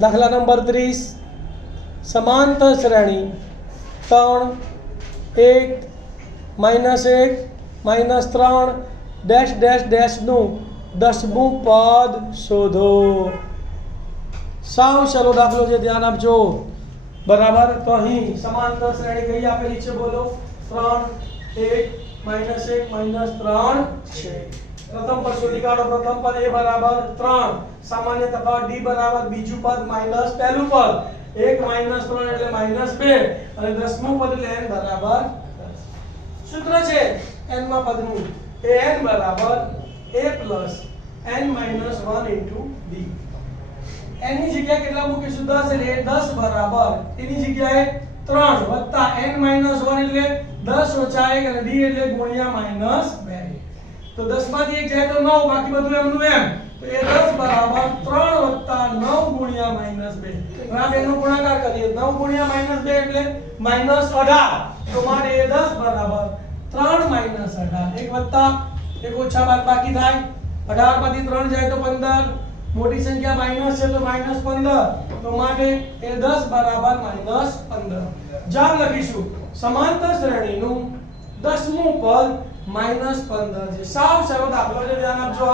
દાખલા નંબર 30 સમાંતર શ્રેણી 3 1 -1 -3 ડેશ ડેશ ડેશનું 10મું પદ શોધો। સાવ સહેલો દાખલો છે, ધ્યાન આપજો। બરાબર, તો અહીં સમાંતર શ્રેણી કઈ આપેલી છે બોલો? 3 1 -1 -3 છે। પ્રથમ પદ શોધી કાઢો। પ્રથમ પદ a બરાબર 3, સામાન્ય તફાવત d બરાબર બીજું પદ માઈનસ પહેલું પદ, 1 - 3 એટલે -2 અને 10મું પદ એટલે n બરાબર 10। સૂત્ર છે n માં પદનું, an બરાબર a n - 1 into d। n ની જગ્યાએ કેટલા મૂકીશું? 10 એટલે 10 બરાબર એની જગ્યાએ 3 વત્તા n - 1 એટલે 10 ઓછા 1 અને d એટલે ગુણ્યા -2। તો 10 માંથી 1 જાય તો 9, બાકી બધું એમનું એમ। તો એ 10 બરાબર 3 વત્તા 9 ગુણ્યા -2। આ બેનો ગુણાકાર કરીએ, 9 ગુણ્યા -2 એટલે -18। તો માટે એ 10 બરાબર 3 - 18। 1 વત્તા 1 ઓછા બાદ બાકી થાય 18 માંથી 3 જાય તો 15, મોટી સંખ્યા માઈનસ છે તો -15। તો માટે એ 10 બરાબર -15। જવાબ લખીશું સમાંતર શ્રેણીનું 10મું પદ -15 છે। સાવ સરળ દાખલો છે, ધ્યાન આપજો।